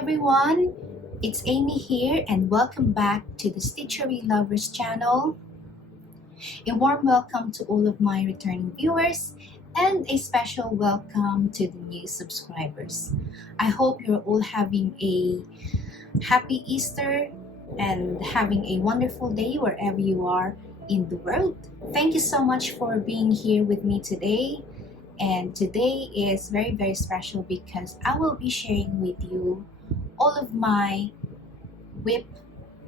everyone, it's Amy here and welcome back to the Stitchery Lovers channel. A warm welcome to all of my returning viewers and a special welcome to the new subscribers. I hope you're all having a happy Easter and having a wonderful day wherever you are in the world. Thank you so much for being here with me today. And today is very special because I will be sharing with you all of my WIP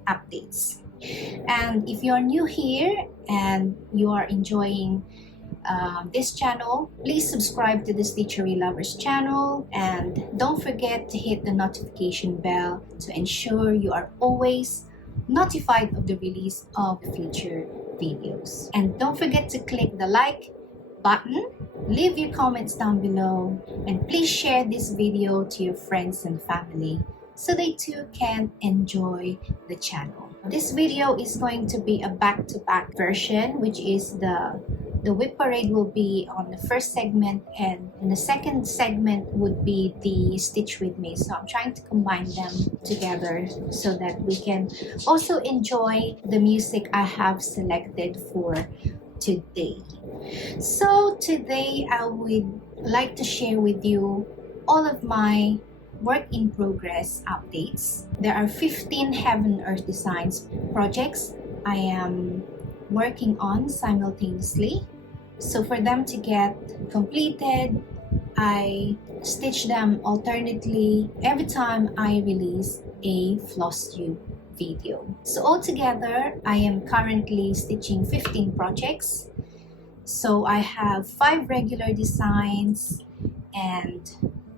updates. And if you're new here and you are enjoying this channel, please subscribe to the Stitchery Lovers channel and don't forget to hit the notification bell to ensure you are always notified of the release of future videos. And don't forget to click the like button, leave your comments down below, and please share this video to your friends and family so they too can enjoy the channel. This video is going to be a back-to-back version, which is the WIP Parade will be on the first segment, and in the second segment would be the Stitch With Me. So I'm trying to combine them together so that we can also enjoy the music I have selected for today. So today I would like to share with you all of my work in progress updates. There are 15 Heaven Earth Designs projects I am working on simultaneously. So for them to get completed, I stitch them alternately every time I release a Flosstube video. So altogether, I am currently stitching 15 projects. So I have 5 regular designs and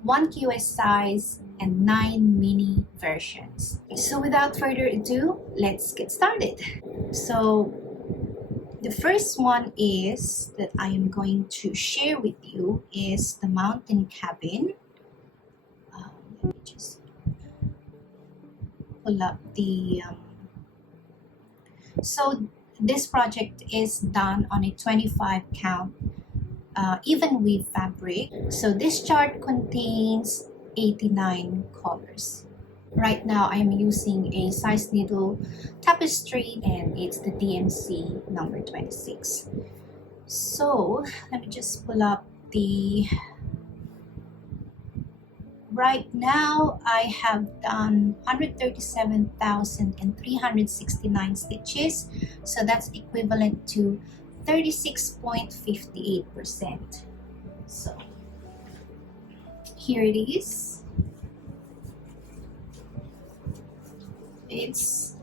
1 QS size and 9 mini versions. So without further ado, let's get started. So the first one is that I am going to share with you is the mountain cabin. Let me just pull up the so this project is done on a 25 count even weave fabric. So this chart contains 89 colors. Right now I'm using a size needle tapestry and it's the DMC number 26. So let me just pull up the right now I have done 137,369 stitches, so that's equivalent to 36.58%. So here it is. It's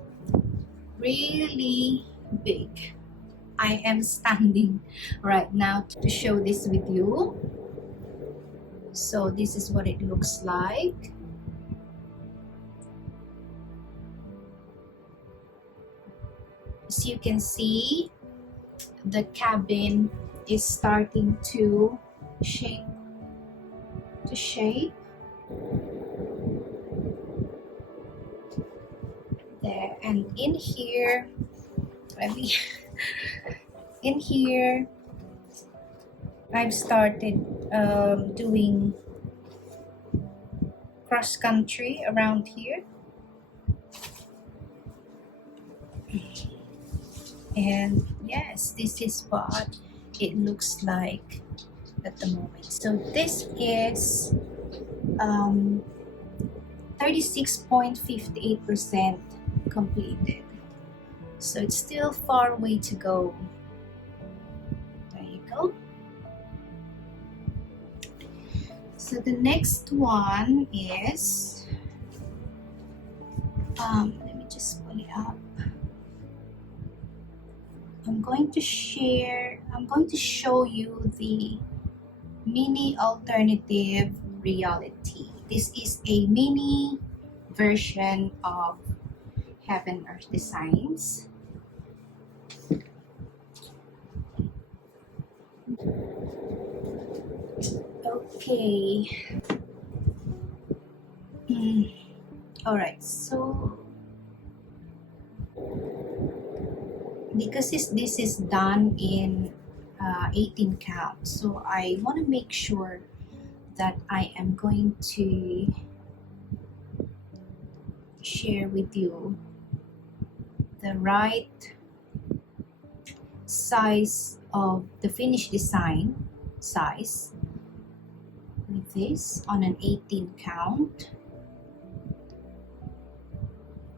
really big. I am standing right now to show this with you. So this is what it looks like. As you can see, the cabin is starting to shape. There, and in here, in here, I've started doing cross country around here. And yes, this is what it looks like at the moment. So this is 36.58% completed. So it's still far way to go. There you go. So the next one is let me just pull it up. I'm going to show you the mini alternative reality. This is a mini version of Heaven Earth Designs. Okay. All right, so because this is done in 18 count, so I want to make sure that I am going to share with you the right size of the finished design size with this on an 18 count.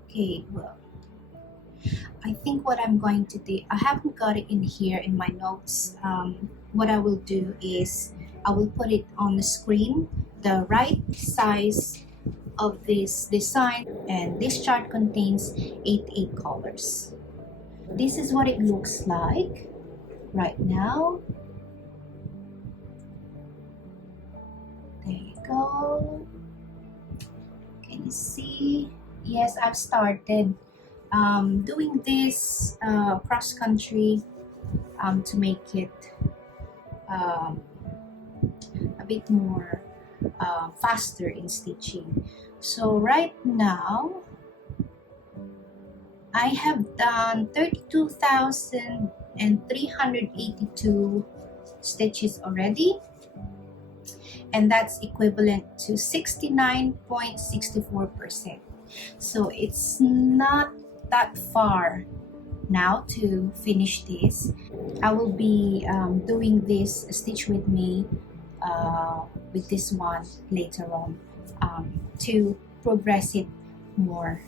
Okay, well, I think what I'm going to do, I haven't got it in here in my notes. What I will do is I will put it on the screen, the right size of this design, and this chart contains 88 colors. This is what it looks like right now. There you go. Can you see? Yes, I've started doing this cross country to make it a bit more faster in stitching. So right now I have done 32,382 stitches already, and that's equivalent to 69.64%. So it's not that far now to finish this. I will be doing this stitch with me with this one later on to progress it more,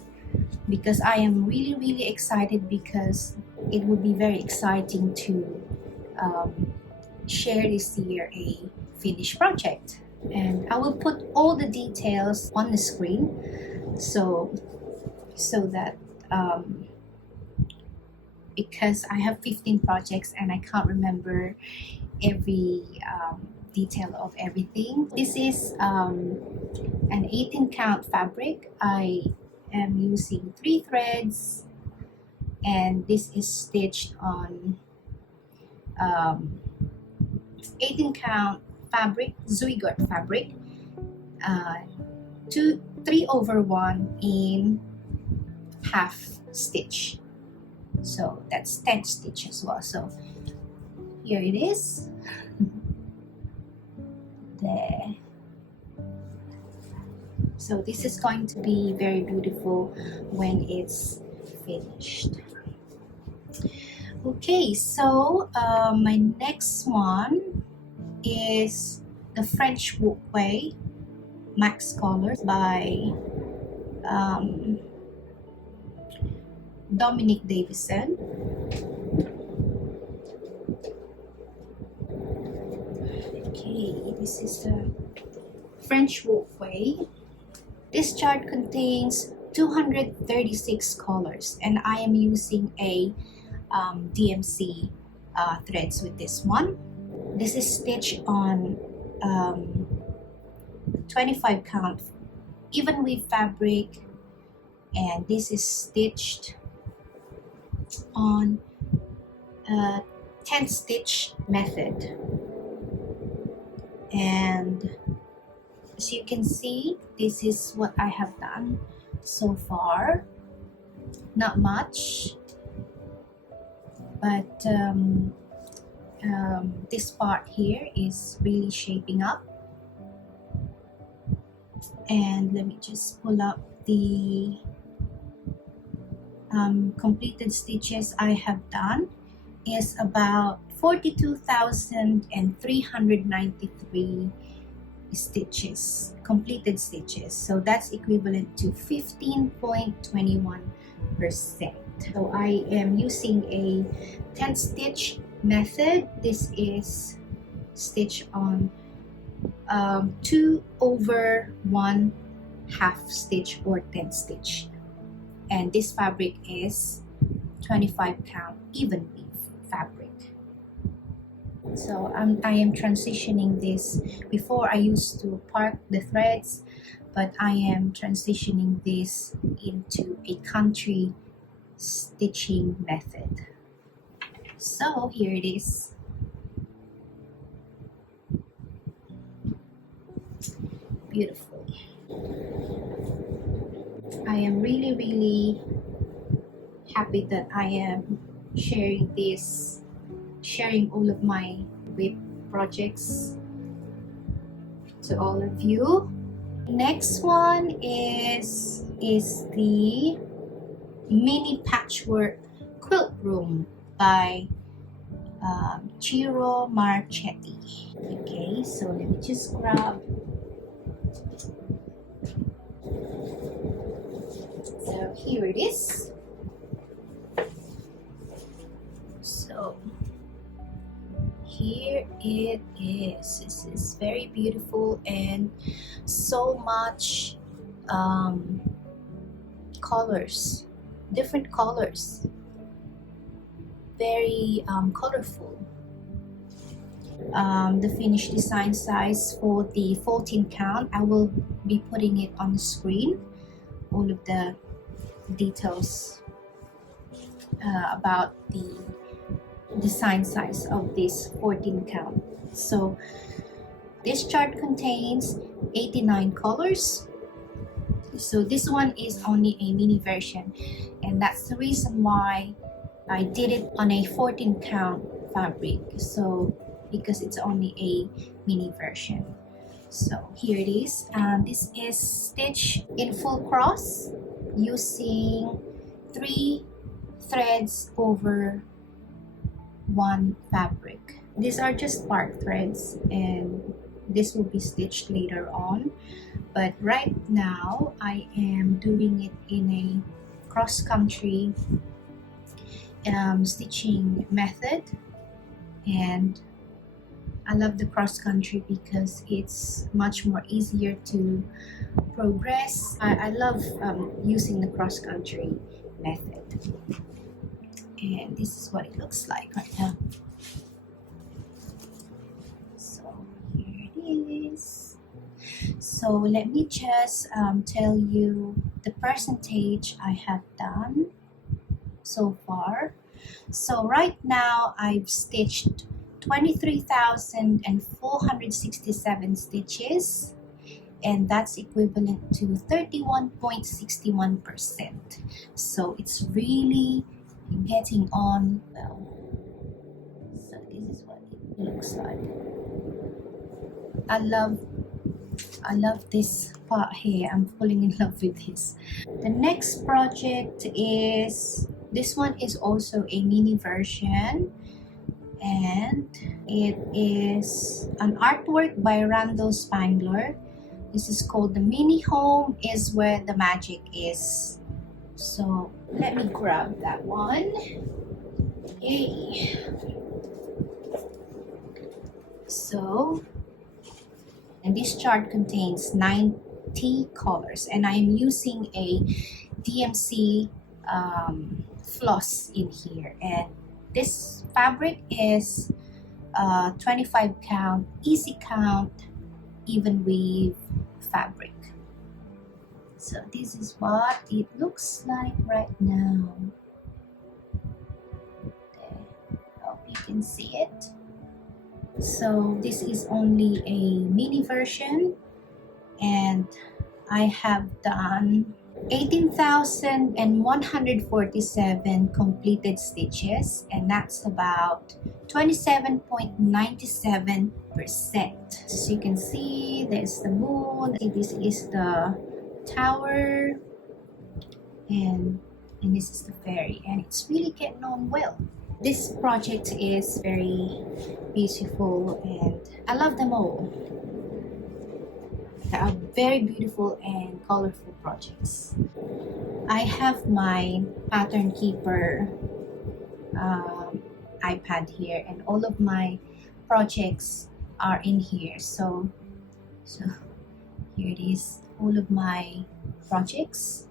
because I am really excited, because it would be very exciting to share this year a finished project. And I will put all the details on the screen so that because I have 15 projects and I can't remember every detail of everything. This is an 18 count fabric. I am using 3 threads, and this is stitched on 18 count fabric, Zuigot fabric, 3/1 in half stitch. So that's 10 stitch as well. So here it is. There. So this is going to be very beautiful when it's finished. Okay, so my next one is the French Walkway Max Colors by Dominic Davison. Okay, this is the French Walkway. This chart contains 236 colors, and I am using a DMC threads with this one. This is stitched on 25 count even weave fabric, and this is stitched on 10 stitch method. And as you can see, this is what I have done so far. Not much, but this part here is really shaping up. And let me just pull up the completed stitches I have done. Is about 42,393 stitches, completed stitches. So that's equivalent to 15.21%. So I am using a 10 stitch method. This is stitch on 2/1 half stitch or 10 stitch, and this fabric is 25 count even weave fabric. So I am transitioning this. Before I used to park the threads, but I am transitioning this into a country stitching method. So here it is. Beautiful. I am really happy that I am sharing this, sharing all of my WIP projects to all of you. Next one is is the mini patchwork quilt room by Ciro Marchetti. Okay, so let me just grab. So here it is. So here it is. This is very beautiful and so much colors, different colors, very colorful. The finished design size for the 14 count, I will be putting it on the screen, all of the details about the design size of this 14 count. So this chart contains 89 colors. So this one is only a mini version, and that's the reason why I did it on a 14 count fabric, so because it's only a mini version. So here it is, and this is stitched in full cross using 3 threads over 1 fabric. These are just spark threads, and this will be stitched later on, but right now I am doing it in a cross-country stitching method, and I love the cross-country because it's much more easier to progress. I love using the cross-country method, and this is what it looks like right now. So here it is. So let me just tell you the percentage I have done so far. So right now I've stitched 23,467 stitches, and that's equivalent to 31.61%. So it's really getting on well. So this is what it looks like. I love this part here. I'm falling in love with this. The next project is, this one is also a mini version, and it is an artwork by Randall Spangler. This is called The Mini Home Is Where the Magic Is. So let me grab that one. Yay. So, and this chart contains 90 colors, and I am using a DMC floss in here, and this fabric is 25 count easy count even weave fabric. So this is what it looks like right now. Okay, hope you can see it. So this is only a mini version, and I have done 18,147 completed stitches, and that's about 27.97%. As you can see, there's the moon, this is the tower, and this is the fairy, and it's really getting on well. This project is very beautiful, and I love them all. They are very beautiful and colorful projects. I have my pattern keeper iPad here, and all of my projects are in here. So here it is. All of my projects,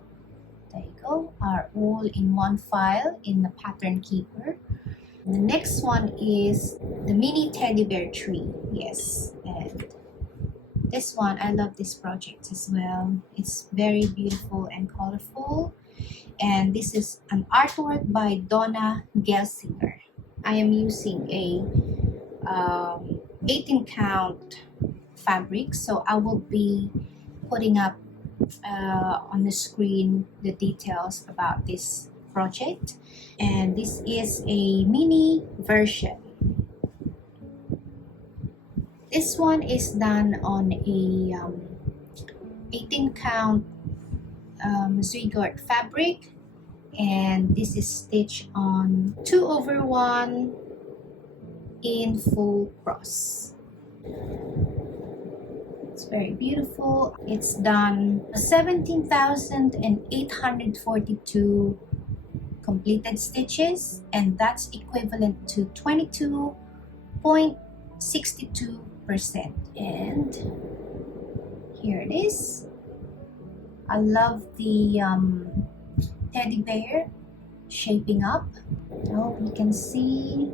there you go, are all in one file in the pattern keeper. The next one is the mini teddy bear tree. Yes, and this one, I love this project as well. It's very beautiful and colorful, and this is an artwork by Donna Gelsinger. I am using a 18 count fabric, so I will be putting up on the screen the details about this project, and this is a mini version. This one is done on a 18 count Zwigart fabric, and this is stitched on 2/1 in full cross. It's very beautiful. It's done 17,842 completed stitches, and that's equivalent to 22.62%. And here it is. I love the teddy bear shaping up. I hope you can see.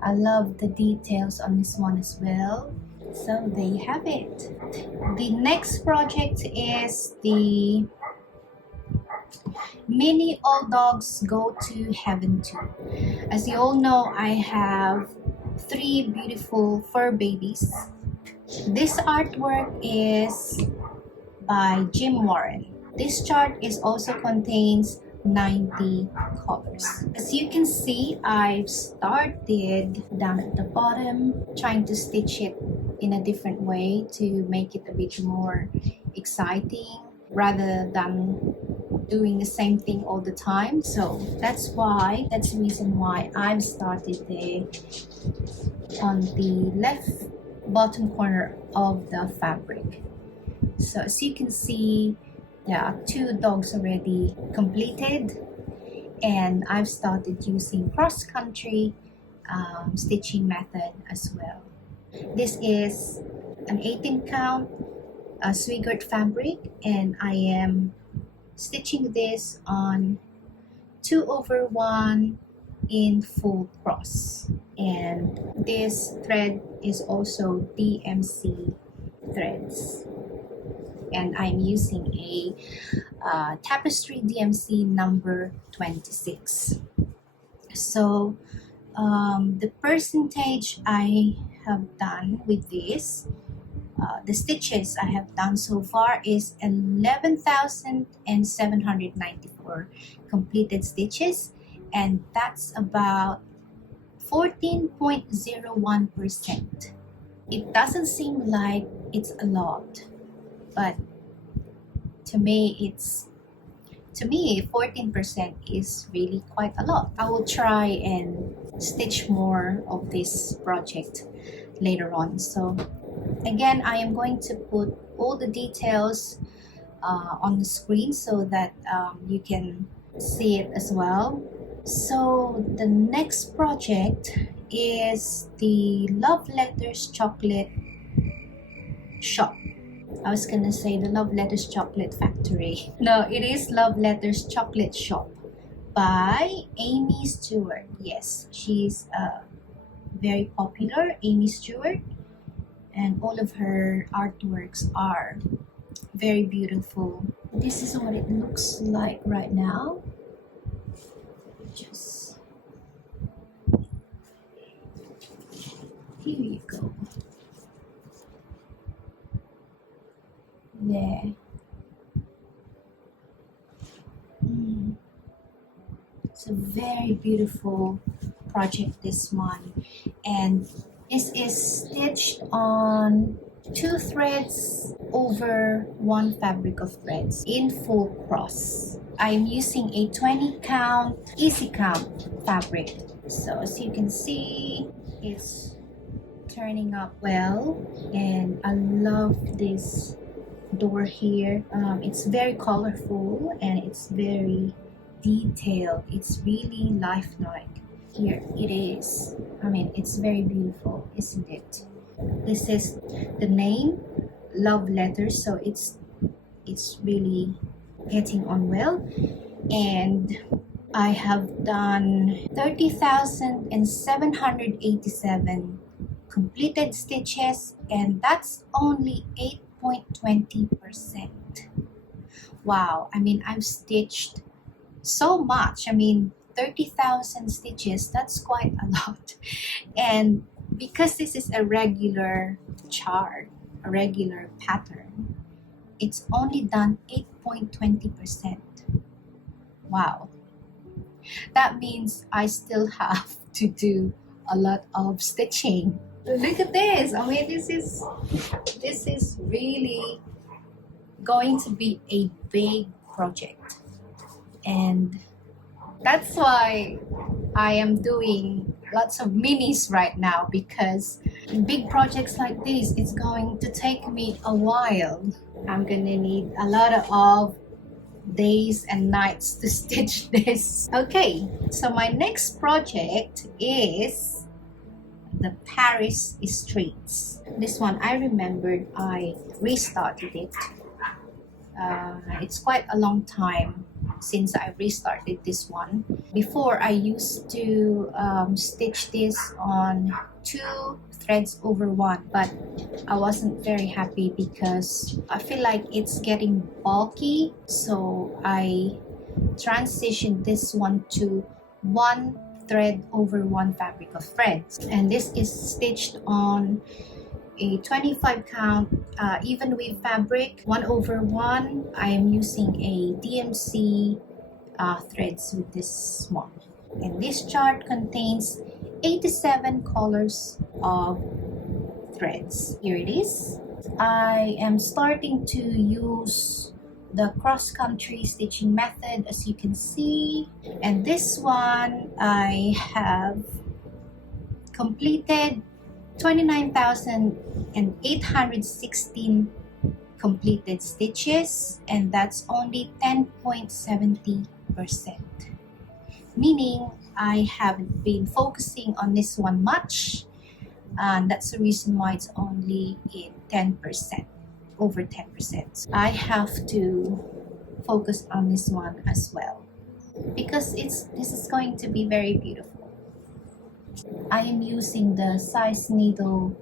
I love the details on this one as well. So there you have it. The next project is the Mini All Dogs Go to Heaven 2. As you all know, I have 3 beautiful fur babies. This artwork is by Jim Warren. This chart is also contains 90 colors. As you can see, I've started down at the bottom, trying to stitch it in a different way to make it a bit more exciting rather than doing the same thing all the time. So that's the reason why I've started there on the left bottom corner of the fabric. So as you can see, there are 2 dogs already completed, and I've started using cross-country stitching method as well. This is an 18 count Swigert fabric, and I am stitching this on 2/1 in full cross, and this thread is also DMC threads, and I'm using a tapestry DMC number 26. So the percentage I have done with this, the stitches I have done so far is 11,794 completed stitches, and that's about 14.01%. It doesn't seem like it's a lot, but to me 14% is really quite a lot. I will try and stitch more of this project later on. So again, I am going to put all the details on the screen so that you can see it as well. So the next project is the Love Letters Chocolate Shop. I was gonna say the Love Letters Chocolate Factory. No, it is Love Letters Chocolate Shop by Amy Stewart. Yes, she's very popular, Amy Stewart, and all of her artworks are very beautiful. This is what it looks like right now. Just here you go. There. It's a very beautiful project, this one, and this is stitched on 2 threads over 1 fabric of threads in full cross. I'm using a 20 count easy count fabric. So as you can see, it's turning up well, and I love this door here. It's very colorful and it's very detailed. It's really lifelike. Here it is. I mean, it's very beautiful, isn't it? This is the name, Love Letters, so it's really getting on well. And I have done 30,787 completed stitches, and that's only 8.20%. Wow, I mean, I've stitched so much. I mean, 30,000 stitches, that's quite a lot. And because this is a regular chart, a regular pattern, it's only done 8.20%. Wow. That means I still have to do a lot of stitching. Look at this. I mean, this is really going to be a big project, and that's why I am doing lots of minis right now, because big projects like this, it's going to take me a while. I'm gonna need a lot of days and nights to stitch this. Okay, so my next project is the Paris streets. This one, I remembered I restarted it. It's quite a long time since I restarted this one. Before, I used to stitch this on 2 threads over 1, but I wasn't very happy because I feel like it's getting bulky, so I transitioned this one to 1 thread over 1 fabric of threads, and this is stitched on a 25 count even weave fabric 1 over 1. I am using a DMC threads with this one, and this chart contains 87 colors of threads. Here it is. I am starting to use the cross-country stitching method, as you can see, and this one I have completed 29,816 completed stitches, and that's only 10.70%, meaning I haven't been focusing on this one much, and that's the reason why it's only in 10%, over 10%. I have to focus on this one as well, because this is going to be very beautiful. I am using the size needle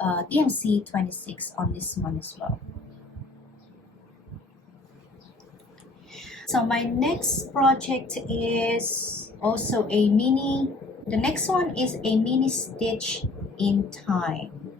DMC 26 on this one as well. So my next project is also a mini. The next one is a mini stitch in time.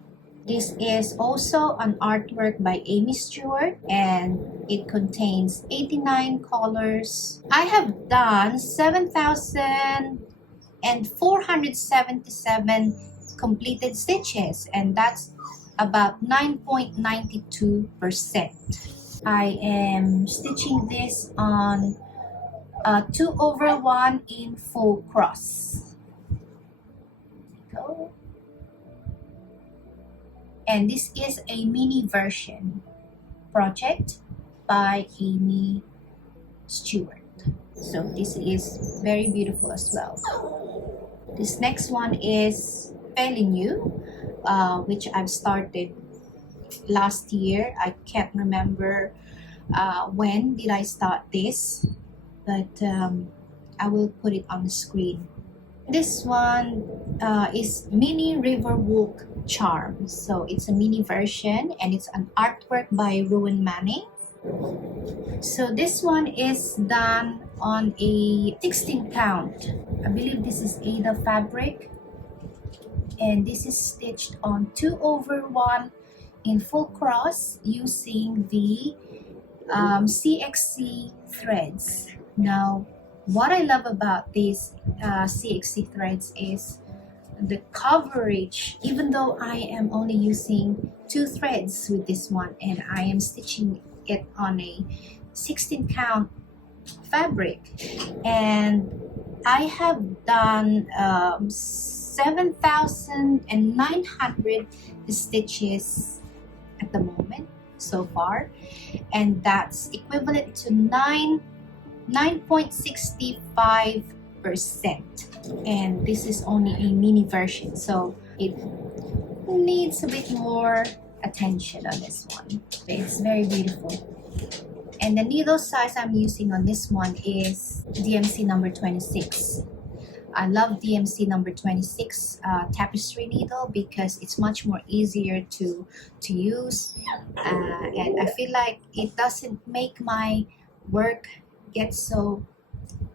This is also an artwork by Amy Stewart, and it contains 89 colors. I have done 7,477 completed stitches, and that's about 9.92%. I am stitching this on 2 over 1 in full cross. Go. And this is a mini version project by Amy Stewart. So this is very beautiful as well. This next one is fairly new, which I've started last year. I can't remember when did I start this, but I will put it on the screen. This one is Mini River Walk Charm. So it's a mini version, and it's an artwork by Rowan Manning. So this one is done on a 16 count. I believe this is Ada fabric, and this is stitched on 2 over 1 in full cross using the CXC threads. Now, what I love about these CXC threads is the coverage. Even though I am only using 2 threads with this one, and I am stitching it on a 16 count fabric, and I have done 7,900 stitches at the moment so far, and that's equivalent to 9.65%. And this is only a mini version, so it needs a bit more attention on this one. It's very beautiful. And the needle size I'm using on this one is DMC number 26. I love DMC number 26 tapestry needle because it's much more easier to use, and I feel like it doesn't make my work get so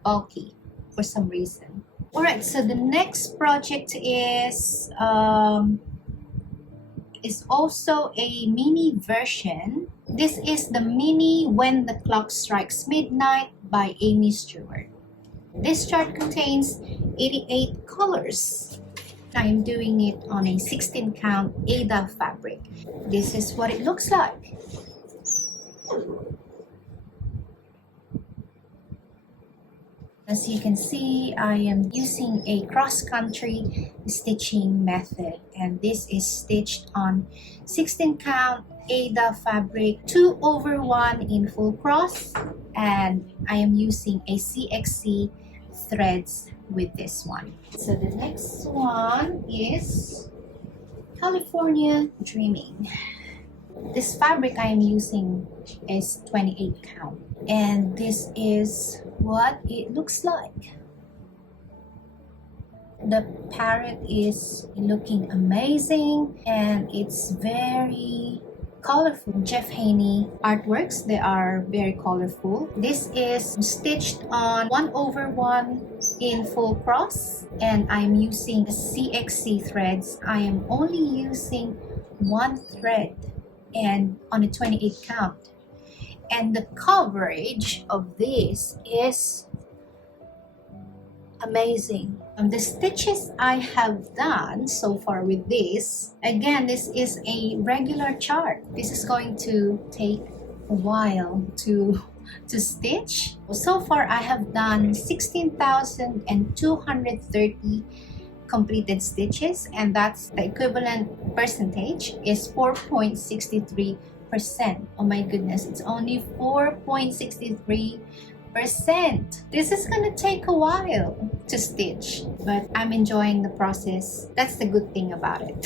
bulky for some reason. Alright, so the next project is also a mini version. This is the mini When the Clock Strikes Midnight by Amy Stewart. This chart contains 88 colors. I'm doing it on a 16 count Ada fabric. This is what it looks like. As you can see, I am using a cross-country stitching method, and this is stitched on 16 count Aida fabric 2/1 in full cross, and I am using a CXC threads with this one. So the next one is California Dreaming. This fabric I am using is 28 count, and this is what it looks like. The parrot is looking amazing, and it's very colorful. Jeff Haney artworks, they are very colorful. This is stitched on 1/1 in full cross, and I'm using CXC threads. I am only using one thread and on a 28 count, and the coverage of this is amazing. The stitches I have done so far with this, again, this is a regular chart. This is going to take a while to stitch. So far I have done 16,230 completed stitches, and that's the equivalent percentage is 4.63%. Oh my goodness, it's only 4.63%. This is gonna take a while to stitch, but I'm enjoying the process. That's the good thing about it.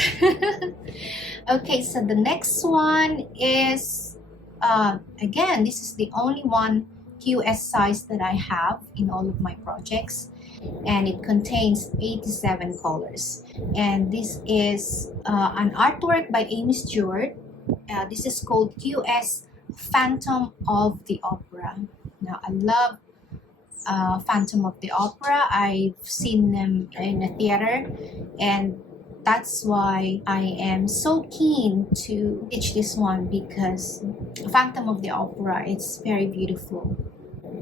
Okay, so the next one is again, this is the only one QS size that I have in all of my projects, and it contains 87 colors. And this is an artwork by Amy Stewart. This is called QS Phantom of the Opera. Now, I love Phantom of the Opera. I've seen them in a theater, and that's why I am so keen to stitch this one, because Phantom of the Opera, it's very beautiful.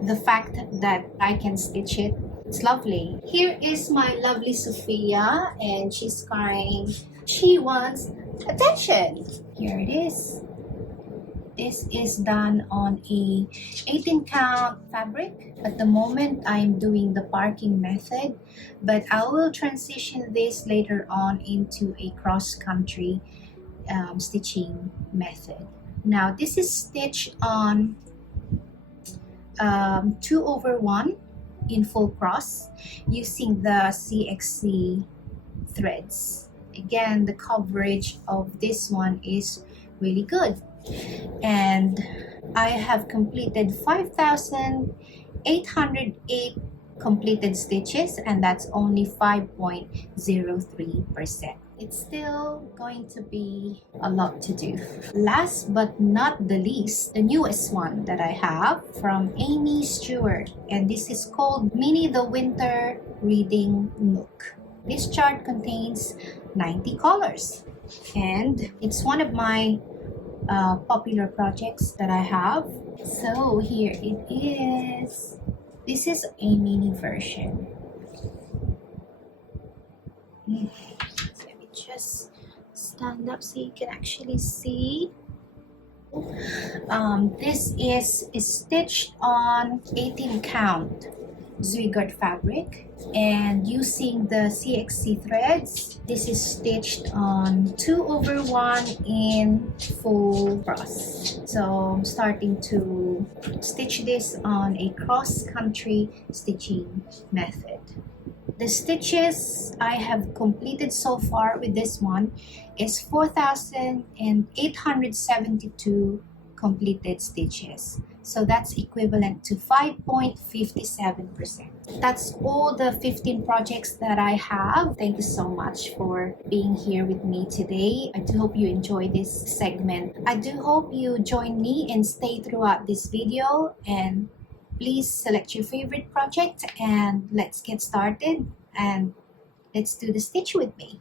The fact that I can stitch it, it's lovely. Here is my lovely Sophia, and she's crying. She wants attention. Here it is. This is done on a 18 count fabric. At the moment, I'm doing the parking method, but I will transition this later on into a cross-country stitching method. Now, this is stitched on 2/1 in full cross using the CXC threads. Again, the coverage of this one is really good, and I have completed 5,808 completed stitches, and that's only 5.03%. It's still going to be a lot to do. Last but not the least, the newest one that I have from Amy Stewart, and this is called Mini the Winter Reading Nook. This chart contains 90 colors, and it's one of my popular projects that I have. So here it is. This is a mini version. Let me just stand up so you can actually see. This is stitched on 18 count Zuigart fabric, and using the CXC threads. This is stitched on 2/1 in full cross. So I'm starting to stitch this on a cross-country stitching method. The stitches I have completed so far with this one is 4,872 completed stitches. So that's equivalent to 5.57%. That's all the 15 projects that I have. Thank you so much for being here with me today. I do hope you enjoy this segment. I do hope you join me and stay throughout this video, and please select your favorite project, and let's get started, and let's do the stitch with me.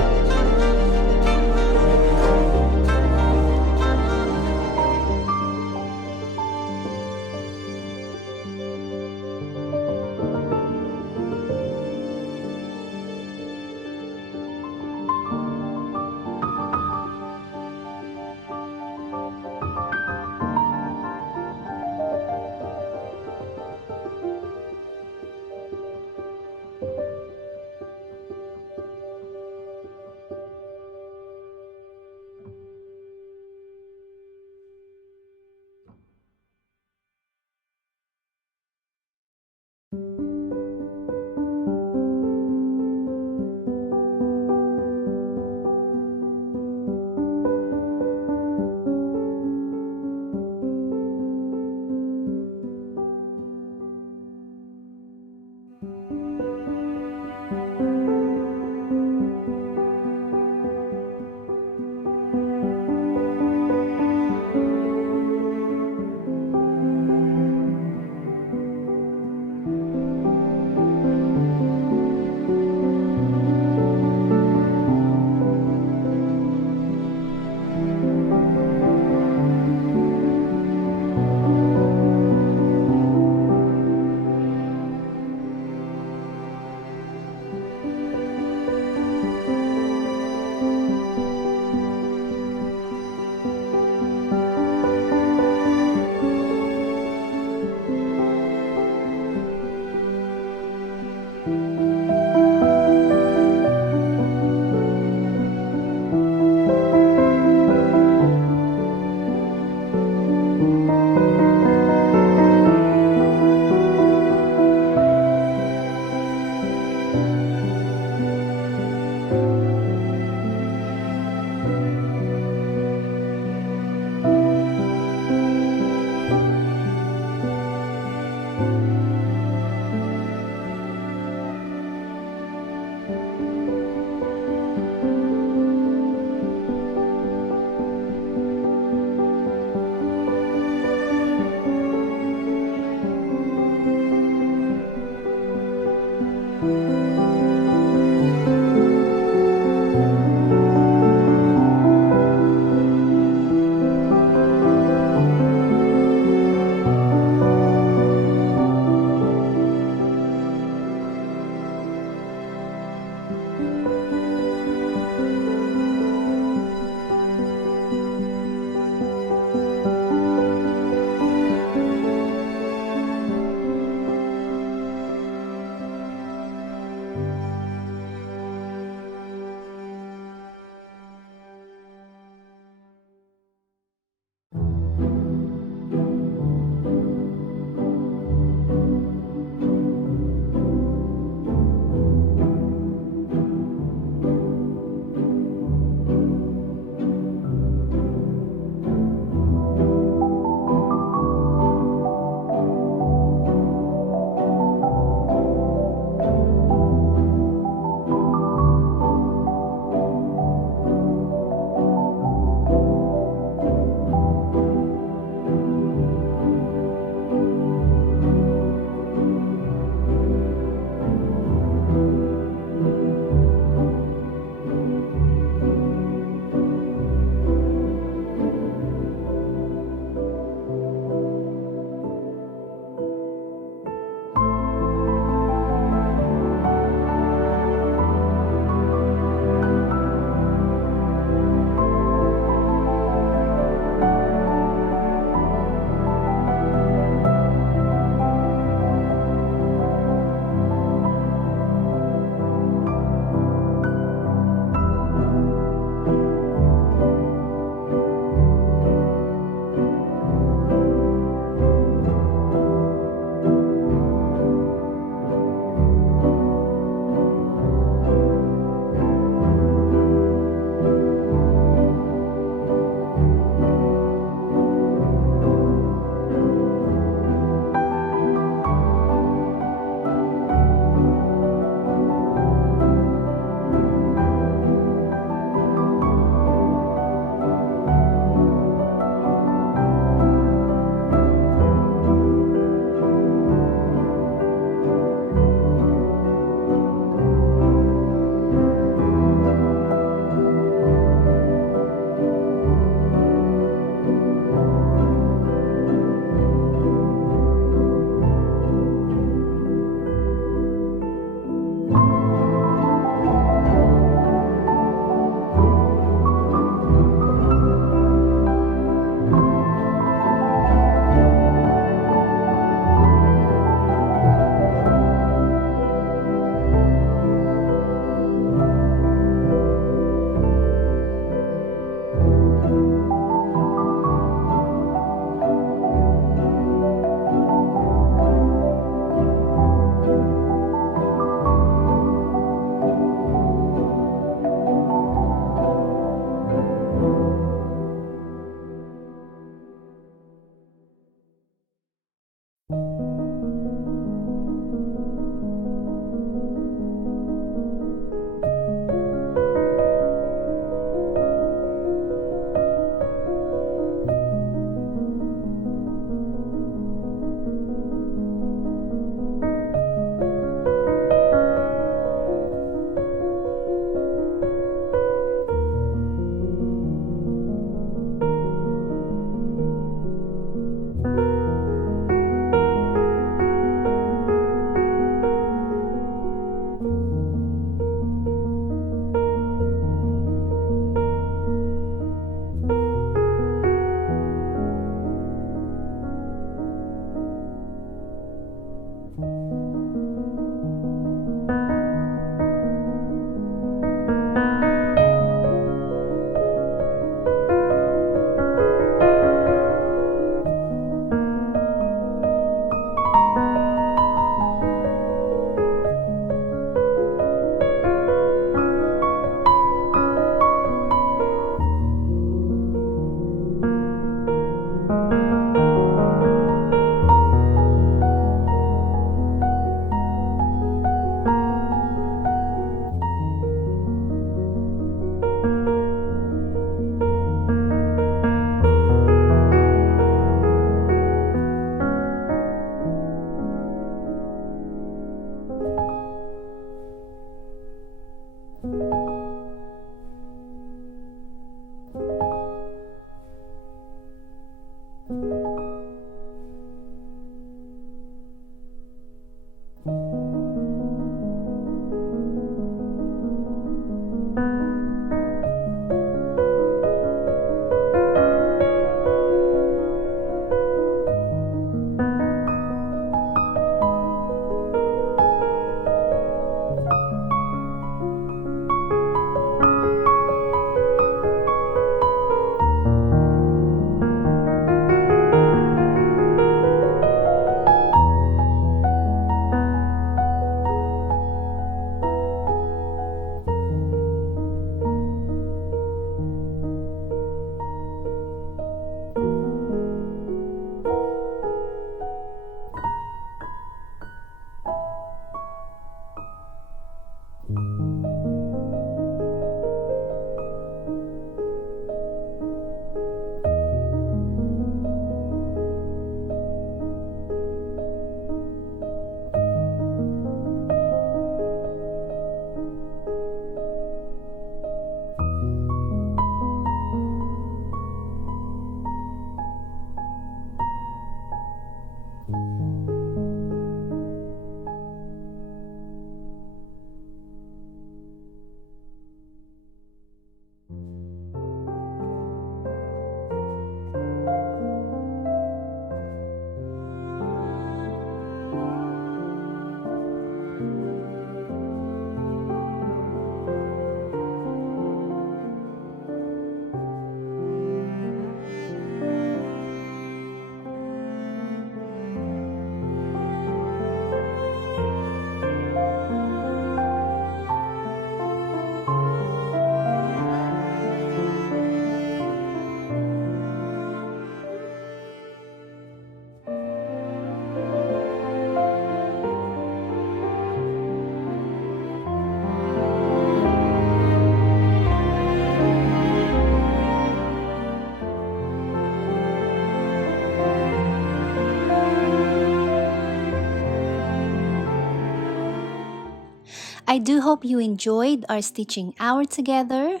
I do hope you enjoyed our stitching hour together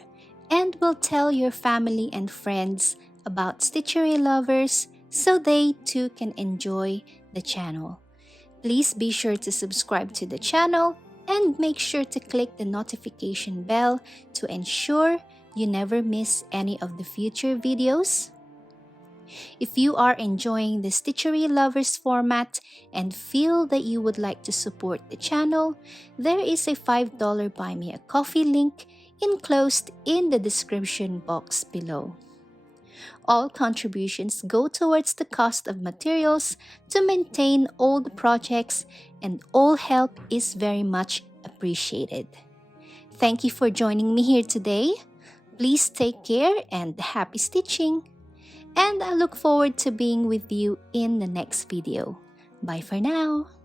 and will tell your family and friends about Stitchery lovers so they too can enjoy the channel. Please be sure to subscribe to the channel and make sure to click the notification bell to ensure you never miss any of the future videos. If you are enjoying the Stitchery Lovers format and feel that you would like to support the channel, there is a $5 Buy Me a Coffee link enclosed in the description box below. All contributions go towards the cost of materials to maintain all the projects, and all help is very much appreciated. Thank you for joining me here today. Please take care and happy stitching! And I look forward to being with you in the next video. Bye for now!